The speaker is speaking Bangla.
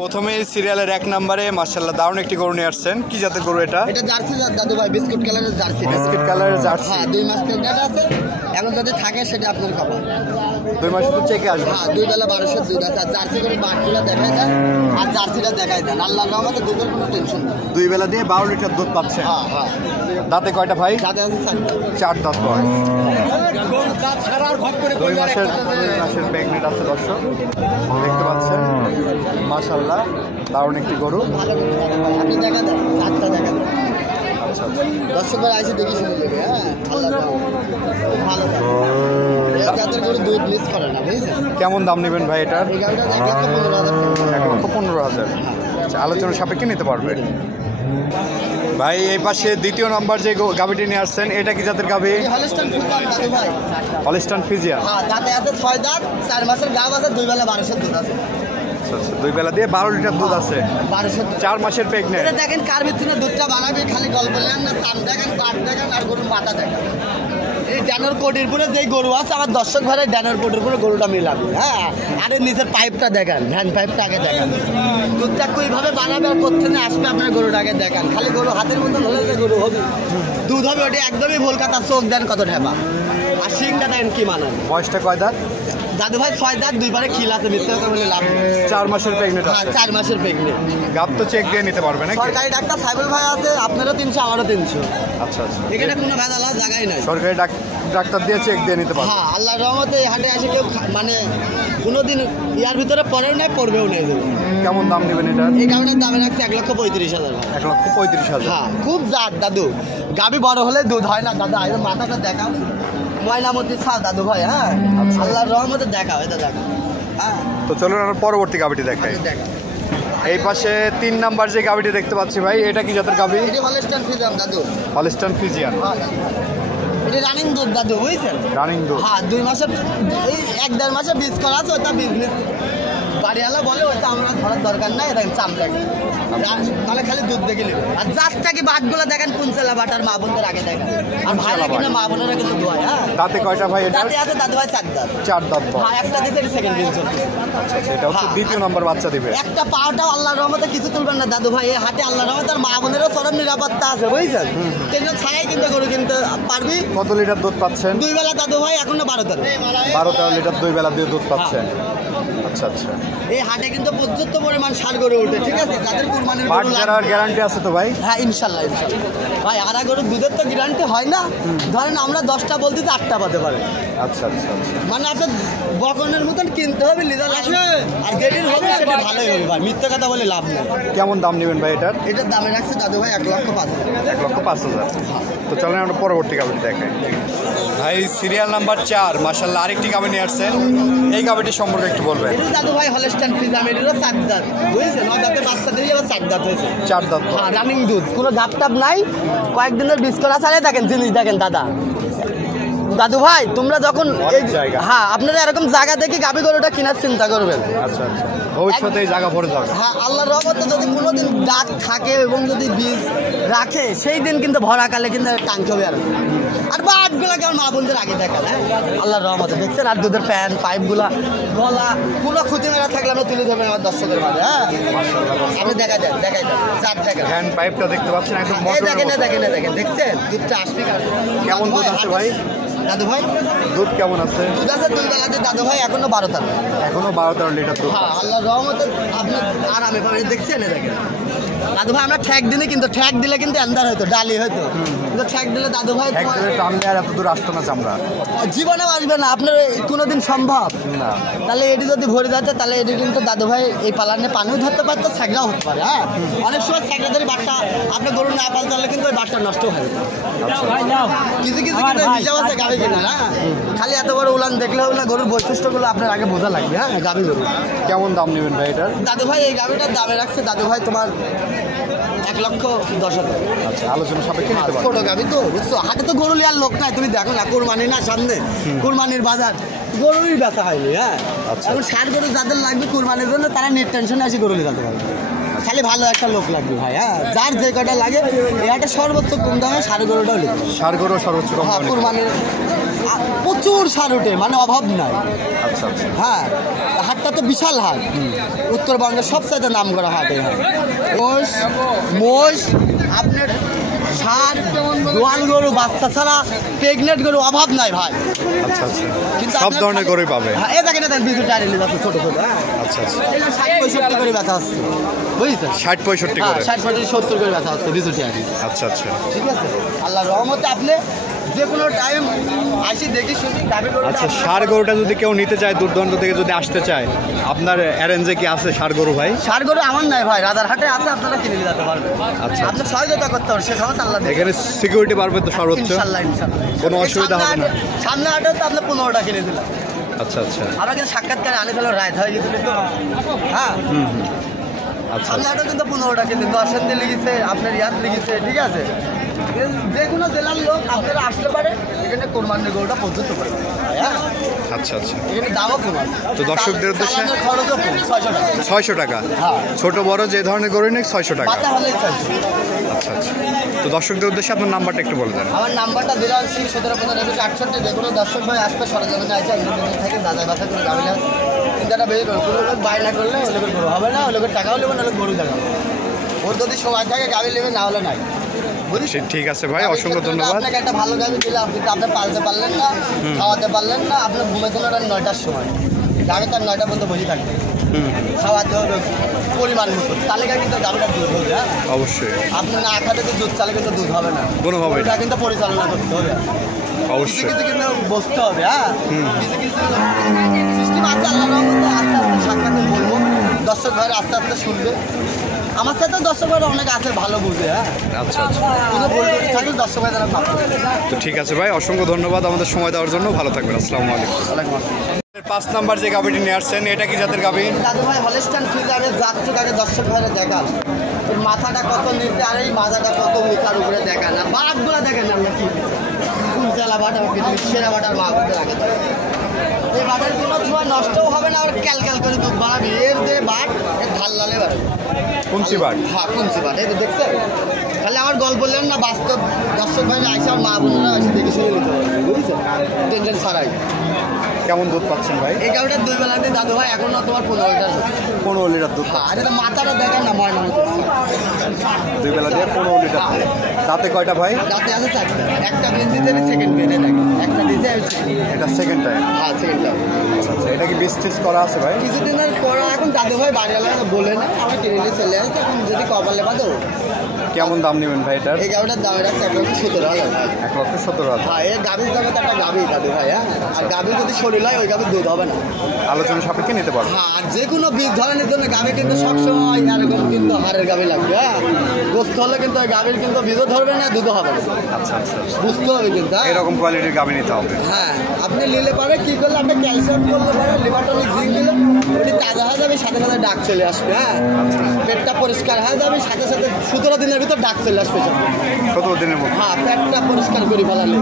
প্রথমে সিরিয়ালের 1 নম্বরে মাশাআল্লাহ দারুণ একটি গরু নিয়ে আসছেন। কি জাতের গরু এটা? এটা জার্সি জাত দাদু ভাই, বিস্কুট কালারের জার্সি। বিস্কুট কালারের জার্সি। হ্যাঁ, 2 মাস প্রেগন্যান্ট আছে। এখন যদি থাকে সেটা আপনার খবর। 2 মাস তো চেকে আসবে। হ্যাঁ, 2 বেলা 1200 দুধ আছে। জার্সি করে বাটগুলো দেখায় দেন আর জার্সিটা দেখায় দেন। আল্লাহর রহমতে দুধের কোনো টেনশন নেই। 2 বেলা দিয়ে 12 লিটার দুধ পাচ্ছে। হ্যাঁ হ্যাঁ। দাঁতে কয়টা ভাই? দাঁতে আছে 4 দাঁত বয়স। 2 মাসের প্রেগন্যান্ট আছে দর্শক, দেখতে পাচ্ছেন। মাশাআল্লাহ দারুণ একটি গরু। ভালো গরু ভাই, আপনি দেখা দেন, সাতটা দেখা দেন। আচ্ছা আচ্ছা, দর্শকরা আইসে দেখি শুনে নেবে। হ্যাঁ, আল্লাহর রহমতে ভালো এই জাতের গরু দুধ মিস করে না, বুঝছেন? কেমন দাম নেবেন ভাই এটার? এই গাড়িটা 1,15,000 টাকা। 1,15,000। আচ্ছা, আলোচনা সাপেক্ষে নিতে পারবেন। ভাই এই পাশে 2 নম্বর যে গাভীটি নিয়ে আসছেন, এটা কি জাতের গাভী? হলস্টাইন ফ্রিজিয়ান দাদু ভাই। Holstein Friesian. হ্যাঁ, দাঁতে আছে 6 দাঁত, 4 মাসের গাভ আছে, 2 বেলা 1200 দুধ আছে। আচ্ছা আচ্ছা, 2 বেলা দিয়ে 12 লিটার দুধ আছে। 1200 দুধ। 4 মাসের প্রেগন্যান্ট। এটা দেখেন কার ভিতরে দুধটা বানাবে, খালি গল্প লেন না, কান দেখেন, পাট দেখেন আর গরুর মাথা দেখেন। এই ড্যানোর কোটির পুরে যেই গরু আছে, আমার দর্শক ভাইয়ের ড্যানোর কোটির পুরে গরুটা মিলাবে। হ্যাঁ, আরে নিচের পাইপটা দেখান, ভ্যান পাইপটা আগে দেখান। দুধটা কইভাবে বানাবে আর কোথেকে আসবে আপনার গরুটা আগে দেখান। খালি গরু হাতের মতন হলে যে গরু হবে, দুধ হবে, ওটা একদমই ভুল কথা। চোখ দেন কত ঢেবা, আর শিংটা দেন কি মানান। বয়সটা কয় দাঁত? দাদু ভাই 6 দাঁত, 2 বারে খিল আছে, মিথ্যা কথা বলে লাভ নেই। 4 মাসের প্রেগন্যান্ট হ্যাঁ, আছে। 4 মাসের প্রেগন্যান্ট। গাব তো চেক দিয়ে নিতে পারবে নাকি? সরকারি ডাক্তার সাইবুল ভাই আছে, আপনারও 300 আমারও 300। আচ্ছা আচ্ছা, এখানে কোনো ভেজাল জায়গায় নাই। সরকারি ডাক্তার দিয়ে চেক দিয়ে নিতে পারবে। হ্যাঁ, আল্লাহর রহমতে এই হাটে আসে কেউ মানে কোনোদিন ইয়ার ভিতরে পরেও নাই, পড়বেও নাই। কেমন দাম নেবেন এটার? এই গাভিটার দামে রাখছে 1,35,000 ভাই। 1,35,000। হ্যাঁ, খুব জাত দাদু। গাভি বড় হলে দুধ হয় না দাদা। এই মাথাটা দেখাও, ময়নামতি ছাও দাদু ভাই। হ্যাঁ, আল্লাহর রহমতে দেখাও, এটা দেখাও। হ্যাঁ, তো চলুন আমরা পরবর্তী গাভিটি দেখাই। দেখাও। এই পাশে 3 নাম্বার যে গাভিটি দেখতে পাচ্ছি ভাই, এটা কি জাতের গাভি? এটি হলস্টাইন ফ্রিজিয়ান দাদু। Holstein Friesian. এটা রানিং দুধ দাদু, বুঝছেন? রানিং দুধ। হ্যাঁ, 2 মাসের, এই 1-1.5 মাসে বীজ করা আছে, ওটা বিজনেস বাড়িওয়ালা বলে, ওটা আমরা ধরার দরকার নাই। এটা চামড়া তাহলে খালি দুধ দেখে নেবে। আর জাতটা কি বাটগুলো দেখেন, কোন চেলা বাটার মা বোনদের আগে দেখেন। আর ভাইরা কিন্তু মা বোনেরা কিন্তু দোয়া। হ্যাঁ, দাঁতে কয়টা ভাই এটা? দাঁতে আছে দাদু ভাই 4 দাঁত। 4 দাঁত। হ্যাঁ, একটা দিতে সেকেন্ড দিন চলছে। আচ্ছা, এটা হচ্ছে 2য় নম্বর বাচ্চা দিবে। একটা পাওয়াটাও আল্লাহর রহমতে কিছু তুলবেন না দাদু ভাই। এই হাটে আল্লাহর রহমতে আর মা বোনেরও চরম নিরাপত্তা আছে, বুঝছেন? টেনশন ছাড়াই কিন্তু গরু কিনতে পারবি। কত লিটার দুধ পাচ্ছেন? 2 বেলা দাদু ভাই, এখনো 12-13 লিটার 2 বেলা দিয়ে দুধ পাচ্ছেন। আচ্ছা আচ্ছা, এই হাটে কিন্তু পর্যাপ্ত পরিমাণ ষাঁড় গরু উঠে, ঠিক আছে? যাদের কুরবানির বাট গরু যারা গ্যারান্টি আছে তো ভাই? হ্যাঁ, ইনশাল্লাহ ইনশাল্লাহ ভাই। আড়া গরুর দুধের তো গ্যারান্টি হয় না। ধরেন আমরা 10টা বলতে 8টা পাতে পারে। আচ্ছা আচ্ছা আচ্ছা, মানে আপনার বকনের মতন কিনতে হবে, লিজার আর যেটির হবে সেটা ভালোই হবে ভাই, মিথ্যা কথা বলে লাভ নেই। কেমন দাম নেবেন ভাই এটার? এটার দামে রাখছে দাদু ভাই 1,05,000। 1,05,000। তো চলেন আমরা পরবর্তী গাভিটি দেখাই। ভাই সিরিয়াল নাম্বার 4 মাশাআল্লাহ আরেকটি গাভি নিয়ে আসছেন। এই গাভিটি সম্পর্কে একটু বলবেন। এটা দাদু ভাই হলস্টাইন ফ্রিজিয়ান, এটারও 4 দাঁত, বুঝছেন? 9 দাঁতে বাচ্চা দিয়ে আবার 4 দাঁত হয়েছে। 4 দাঁত। হ্যাঁ, রানিং দুধ, কোনো দাঁত টাপ নাই। কয়েকদিনের বীজ করা ছাড়াই দেখেন, জিনিস দেখেন দাদা। দাদু ভাই তোমরা যখন এই জায়গা, হ্যাঁ, আপনারা এরকম জায়গা দেখে গাভি গরুটা কেনার চিন্তা করবেন। আচ্ছা আচ্ছা, ভবিষ্যতে এই জায়গা ভরে যাবে। হ্যাঁ, আল্লাহর রহমতে যদি কোনোদিন ডাক থাকে এবং যদি বীজ রাখে, সেই দিন কিন্তু ভরাকালে কিন্তু টাঙ্কি হবে। আর বাটগুলা কেমন মা বোনদের আগে দেখাল। হ্যাঁ, আল্লাহর রহমতে দেখছেন। আর দুধের প্যান পাইপগুলা গলা কোনো ক্ষতি মেরা থাকলে আমরা তুলে ধরবেন আমার দর্শকের মাঝে। হ্যাঁ, আপনি দেখাই দেন চার দেখা হ্যান্ড পাইপটা দেখতে পাচ্ছেন একদম দেখেন দেখছেন। দুধটা আসবে কেমন দুধ আছে ভাই দাদু ভাই? দুধ কেমন আছে? দুধ আছে 2 বেলাতে দাদু ভাই, এখনো 12-13। এখনো 12-13 লিটার দুধ। হ্যাঁ, আল্লাহর রহমতে আপনি আরামে পাবেন। দেখছেন দেখেন দাদু ভাই, আমরা ঠ্যাক দিলে কিন্তু, ঠ্যাক দিলে কিন্তু এন্দার হয়তো, ডালি হয়তো, কিন্তু ঠ্যাক দিলে দাদু ভাই টানলে আর এত দূর আসতো না চামড়া, জীবনেও আসবে না। আপনার কোনোদিন সম্ভব না। তাহলে এটি যদি ভরে যাচ্ছে, তাহলে এটি কিন্তু দাদু ভাই এই পালানে পানিও ধরতে পারতো, ছ্যাগড়াও হতে পারে। হ্যাঁ, অনেক সময় ছ্যাগড়া ধরে বাটটা আপনি গরু না পাল, তাহলে কিন্তু ওই বাটটা নষ্ট হয়ে যায়। কিছু কিছু কিন্তু হিসাব আছে গাভি কিনা। হ্যাঁ, খালি এত বড় উলান দেখলে হবে না, গরুর বৈশিষ্ট্যগুলো আপনার আগে বোঝা লাগবে। হ্যাঁ, গাভি গরু। কেমন দাম নেবেন ভাই এটার? দাদু ভাই এই গাভিটার দামে রাখছে দাদু ভাই তোমার 1,10,000। আচ্ছা, আলোচনা সাপেক্ষে নিতে পারবেন। ছোট গাভি তো, বুঝছো? হাটে তো গরু লিয়ার লোক নাই, তুমি দেখো না, কুরবানি না সামনে, কুরবানির বাজার, গরুরই ব্যথা হয়নি। হ্যাঁ, এখন ষাঁড় গরু যাদের লাগবে কুরবানির জন্য, তারা নেট টেনশনে আসি গরু নিতে পারবে। খালি ভালো একটা লোক লাগবে ভাই। হ্যাঁ, যার যে কটা লাগে, এই হাটে সর্বোচ্চ কম দামে ষাঁড় গরুটাও লিখবে। ষাঁড় গরু সর্বোচ্চ কম হ্যাঁ, কুরবানির প্রচুর সার ওঠে, মানে অভাব নাই। আচ্ছা আচ্ছা। হ্যাঁ, হাটটা তো বিশাল হাট, উত্তরবঙ্গের সবচাইতে নাম করা হাট এই হাট। মোষ মোষ আপনার সার, দোয়াল গরু, বাচ্চা ছাড়া প্রেগনেন্ট গরু অভাব নাই ভাই। আচ্ছা আচ্ছা, কিন্তু সব ধরনের গরুই পাবে। হ্যাঁ, এই দেখেন এটা বিজু টায়ার নিয়ে যাচ্ছে ছোটো ছোটো। আচ্ছা আচ্ছা, 60-65 করে ব্যথা হচ্ছে, বুঝেছেন? 60-65 করে। 60-70 করে ব্যথা হচ্ছে বিজু টায়ার। আচ্ছা আচ্ছা, ঠিক আছে, আল্লাহ রহমতে আপনি যে কোনো টাইম আসি দেখি শুনি গাভী গরু। আচ্ছা, ষাঁড় গরুটা যদি কেউ নিতে চায়, দূর দূরান্ত থেকে যদি আসতে চায়, আপনার অ্যারেঞ্জে কি আছে ষাঁড় গরু ভাই? ষাঁড় গরু আমার নাই ভাই, রাজারহাটে আছে, আপনারা কিনে নিয়ে যেতে পারবেন। আচ্ছা, আপনি সহযোগিতা করতে হবে, সে সময় আল্লাহ দেবে। এখানে সিকিউরিটি পারবে তো সর্বোচ্চ? ইনশাল্লাহ ইনশাল্লাহ, কোনো অসুবিধা হবে না? সামনে হাটে তো আপনি 15টা কিনে দিলাম। আচ্ছা আচ্ছা, আমরা কিন্তু সাক্ষাৎকারে আনে ফেলো রায় হয়ে গেছিল তো। হ্যাঁ, আচ্ছা সামনে হাটে কিন্তু 15টা কিনে 10 দিন লেগেছে, আপনার ইয়াদ লেগেছে। ঠিক আছে, যে কোনো জেলার লোক আপনারা আসতে পারে, এখানে কোরবানির গরুটা পর্যন্ত করে। হ্যাঁ, আচ্ছা আচ্ছা। এখানে দামও কম আছে। তো দর্শকদের উদ্দেশ্যে চালানের খরচও কম, 600 টাকা। 600 টাকা? হ্যাঁ, ছোট বড় যে ধরনের গরু নেই 600 টাকা। পাতা হলেই 600। আচ্ছা আচ্ছা, তো দর্শকদের উদ্দেশ্যে আপনার নাম্বারটা একটু বলে দেন। আমার নাম্বারটা 016-17-25-68। যে কোনো দর্শক ভাই আসবে সরজমিনে আছে, থেকে দাদা বাসা করে গাড়ি চিন্তাটা বেরিয়ে করবে। কোনো লোক বাই না করলে ওই লোকের গরু হবে না, ওই লোকের টাকাও নেবে না, গরু দেখাবে। ওর যদি সময় থাকে গাড়ি নেবে, না হলে নাই। ঠিক আছে ভাই, অসংখ্য ধন্যবাদ। আপনাকে একটা ভালো গাড়ি দিলাম, কিন্তু আপনি পালতে পারলেন না, খাওয়াতে পারলেন না, আপনার ঘুমেছিল 9টার সময়, গাড়ি তার 9টা পর্যন্ত বসে থাকবে, খাওয়াতে হবে পরিমাণ মতো, তাহলে কিন্তু গাড়িটা দুধ হবে। হ্যাঁ, অবশ্যই। আপনি না খাতে তো দুধ চালে কিন্তু দুধ হবে না, কোনোভাবে এটা কিন্তু পরিচালনা করতে হবে। অবশ্যই কিছু কিন্তু বসতে হবে। হ্যাঁ, কিছু কিছু সিস্টেম আছে, আল্লাহ রহমতে আস্তে আস্তে সাক্ষাৎ বলবো, দর্শক ভাইরা আস্তে আস্তে শুনবে। আমার সাথে দর্শক ভাইরা অনেক আছে, ভালো বুঝে। হ্যাঁ, আচ্ছা আচ্ছা, কোনো ভুল ত্রুটি থাকলে দর্শক ভাই তারা ভাববে। তো ঠিক আছে ভাই, অসংখ্য ধন্যবাদ আমাদের সময় দেওয়ার জন্য। ভালো থাকবেন, আসসালামু আলাইকুম। ওয়ালাইকুম আসসালাম। 5 নাম্বার যে গাভিটি নিয়ে আসছেন, এটা কি জাতের গাভি? দাদু ভাই হলস্টাইন ফ্রিজারের জাতটুকু আগে দর্শক ভাইরা দেখান, ওর মাথাটা কত নিচে আর এই মাথাটা কত উঁচার উপরে দেখান, আর বাটগুলো দেখেন না, আমরা কি কোন জেলা বাট, আমার পৃথিবীর সেরা বাটার মা করতে রাখে। এই বাটের কোনো সময় নষ্টও হবে না, আর ক্যালক্যাল করে দুধ বাড়াবে। এর যে বাট, এর ঢাল লালে বাড়বে। কুঞ্চি বাট? হ্যাঁ, কুঞ্চি বাট। এই তো দেখছেন, তাহলে আমার গল্প বললেন না, বাস্তব দর্শক ভাইরা আইসে, আমার মা বোনেরা এসে দেখে শুনে নিতে পারবে, বুঝেছেন, টেনশন ছাড়াই। কেমন দুধ পাচ্ছেন ভাই? এই গাড়িটা 2 বেলাতে দাদু ভাই এখন না তোমার 15 লিটার। 15 লিটার দুধ। আর এটা মাথাটা দেখেন না, ময়না মতো। 2 বেলা দিয়ে 15 লিটার। দাঁতে কয়টা ভাই? দাঁতে আছে 4টা, একটা বেন দিতে সেকেন্ড বেনে দেখেন, একটা দিতে এটা সেকেন্ড টাইম? হ্যাঁ, সেকেন্ড টাইম। আচ্ছা, এটা কি বিস টিস করা আছে ভাই? কিছুদিনের করা, এখন দাদু ভাই বাড়িওয়ালা বলে না, আমার কিনে নিয়ে চলে আসছে, এখন যদি কপালে বাঁধো। কেমন দাম নেবেন ভাই এটার? এই গাড়িটার দাম রাখছে 1,17,000। 1,17,000। হ্যাঁ, এই গাভীর জগতে একটা গাভী দাদু ভাই। হ্যাঁ, আর গাভী যদি শরীর হয়, ওই গাভীর দুধ হবে না। আলোচনা সাপেক্ষে নিতে পারবো। হ্যাঁ, আর যে কোনো বীজ ধরনের জন্য গাভী কিন্তু সবসময় এরকম কিন্তু হাড়ের গাভী লাগবে। হ্যাঁ, গোস্ত হলে কিন্তু ওই গাভীর কিন্তু বীজও ধরবে না, দুধও হবে না। আচ্ছা আচ্ছা, বুঝতে হবে কিন্তু। হ্যাঁ, এরকম কোয়ালিটির গাভি নিতে হবে। হ্যাঁ, আপনি নিলে পারে কি করলে, আপনি ক্যালসিয়াম করলে পারে, লিভার টনিক জিঙ্ক দিলে ওটি তাজা হয়ে যাবে, সাথে সাথে ডাক চলে আসবে। হ্যাঁ, পেটটা পরিষ্কার হয়ে যাবে, সাথে সাথে 17 দিনের ভিতর ডাক চলে আসবে। 17 দিনের মধ্যে? হ্যাঁ, পেটটা পরিষ্কার করে ফেলালে।